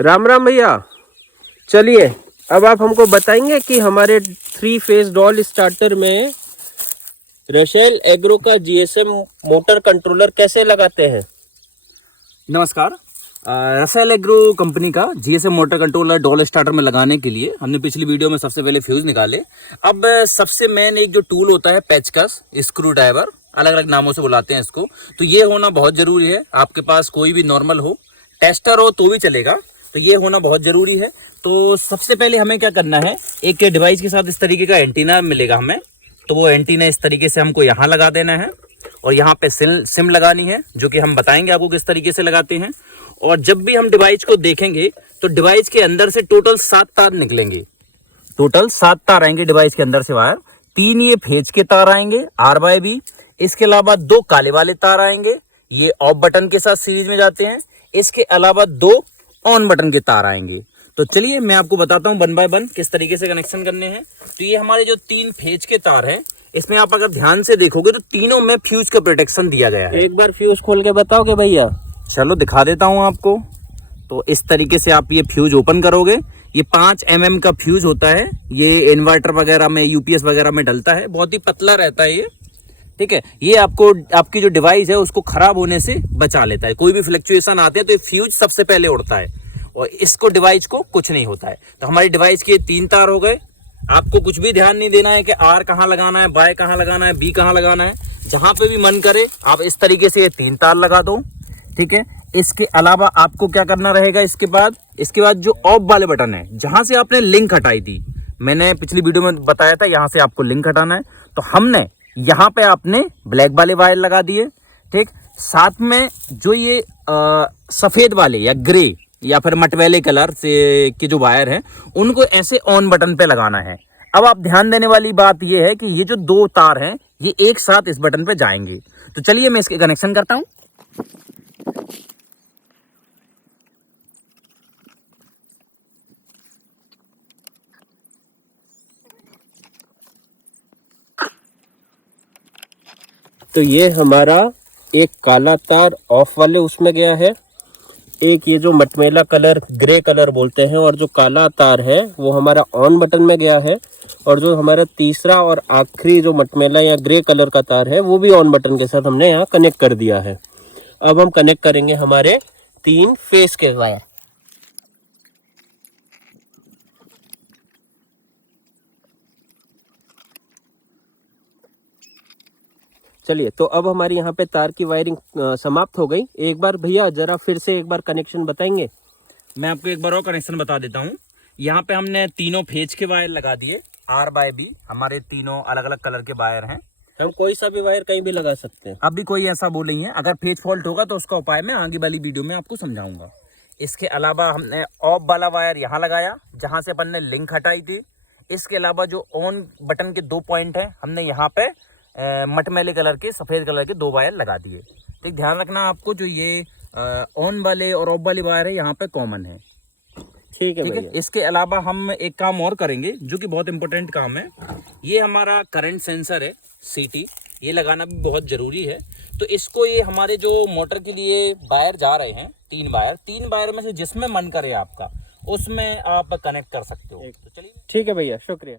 राम राम भैया। चलिए अब आप हमको बताएंगे कि हमारे 3 फेज डॉल स्टार्टर में रसेल एग्रो का जीएसएम मोटर कंट्रोलर कैसे लगाते हैं। नमस्कार। रसेल एग्रो कंपनी का GSM motor controller doll starter में लगाने के लिए हमने पिछली वीडियो में सबसे पहले फ्यूज निकाले। अब सबसे मेन एक जो टूल होता है पेचकस, स्क्रू ड्राइवर, अलग अलग नामों से बुलाते हैं इसको, तो ये होना बहुत जरूरी है। आपके पास कोई भी नॉर्मल हो, टेस्टर हो तो भी चलेगा, तो ये होना बहुत जरूरी है। तो सबसे पहले हमें क्या करना है, एक डिवाइस के साथ इस तरीके का एंटीना मिलेगा हमें, तो वो एंटीना इस तरीके से हमको यहाँ लगा देना है और यहाँ पे सिम लगानी है, जो कि हम बताएंगे आपको किस तरीके से लगाते हैं। और जब भी हम डिवाइस को देखेंगे तो डिवाइस के अंदर से टोटल 7 तार निकलेंगे। टोटल 7 तार आएंगे डिवाइस के अंदर से वायर। 3 ये फेज के तार आएंगे R/B। इसके अलावा 2 काले वाले तार आएंगे, ये ऑफ बटन के साथ सीरीज में जाते हैं। इसके अलावा 2 ऑन बटन के तार आएंगे। तो चलिए मैं आपको बताता हूँ 1 बाय 1 किस तरीके से कनेक्शन करने हैं। तो ये हमारे जो 3 फेज के तार हैं, इसमें आप अगर ध्यान से देखोगे तो तीनों में फ्यूज का प्रोटेक्शन दिया गया है। एक बार फ्यूज खोल के बताओगे भैया? चलो दिखा देता हूँ आपको। तो इस तरीके से आप ये फ्यूज ओपन करोगे। ये 5 mm का फ्यूज होता है, ये इन्वर्टर वगैरह में, यूपीएस वगैरह में डलता है, बहुत ही पतला रहता है ये, ठीक है। ये आपको आपकी जो डिवाइस है उसको खराब होने से बचा लेता है। कोई भी फ्लक्चुएशन आते हैं तो ये फ्यूज सबसे पहले उड़ता है और इसको डिवाइस को कुछ नहीं होता है। तो हमारी डिवाइस के 3 तार हो गए। आपको कुछ भी ध्यान नहीं देना है कि आर कहाँ लगाना है, बाय कहाँ लगाना है, बी कहाँ लगाना है। जहां पे भी मन करे आप इस तरीके से ये 3 तार लगा दो, ठीक है। इसके अलावा आपको क्या करना रहेगा, इसके बाद जो ऑफ वाले बटन है, जहां से आपने लिंक हटाई थी, मैंने पिछली वीडियो में बताया था, यहां से आपको लिंक हटाना है। तो हमने यहाँ पे आपने ब्लैक वाले वायर लगा दिए, ठीक। साथ में जो ये सफेद वाले या ग्रे या फिर मटमैले कलर से के जो वायर हैं, उनको ऐसे ऑन बटन पे लगाना है। अब आप ध्यान देने वाली बात ये है कि ये जो 2 तार हैं ये एक साथ इस बटन पे जाएंगे। तो चलिए मैं इसके कनेक्शन करता हूं। तो ये हमारा एक काला तार ऑफ वाले उसमें गया है, एक ये जो मटमैला कलर, ग्रे कलर बोलते हैं, और जो काला तार है वो हमारा ऑन बटन में गया है, और जो हमारा तीसरा और आखिरी जो मटमैला या ग्रे कलर का तार है वो भी ऑन बटन के साथ हमने यहाँ कनेक्ट कर दिया है। अब हम कनेक्ट करेंगे हमारे 3 फेस के वायर। चलिए, तो अब हमारी यहाँ पे तार की वायरिंग समाप्त हो गई। एक बार भैया जरा फिर से एक बार कनेक्शन बताएंगे? मैं आपको एक बार और कनेक्शन बता देता हूँ। यहाँ पे हमने तीनों फेज के वायर लगा दिए, R/B। हमारे तीनों अलग अलग कलर के वायर हैं। हम कोई सा भी वायर कहीं भी लगा सकते हैं। अब भी कोई ऐसा वो नहीं है। अगर फेज फॉल्ट होगा तो उसका उपाय मैं आगे वाली वीडियो में आपको समझाऊंगा। इसके अलावा हमने ऑफ वाला वायर यहाँ लगाया, जहाँ से अपन ने लिंक हटाई थी। इसके अलावा जो ऑन बटन के 2 पॉइंट हैं, हमने यहाँ पे मटमैले कलर के, सफेद कलर के 2 वायर लगा दिए। ठीक, ध्यान रखना आपको, जो ये ऑन वाले और ऑफ वाले वायर है यहाँ पे कॉमन है, ठीक है। इसके अलावा हम एक काम और करेंगे जो कि बहुत इंपॉर्टेंट काम है। ये हमारा करंट सेंसर है, CT, ये लगाना भी बहुत जरूरी है। तो इसको, ये हमारे जो मोटर के लिए वायर जा रहे हैं, 3 वायर में से जिसमें मन करे आपका, उसमें आप कनेक्ट कर सकते हो। तो चलिए, ठीक है भैया, शुक्रिया।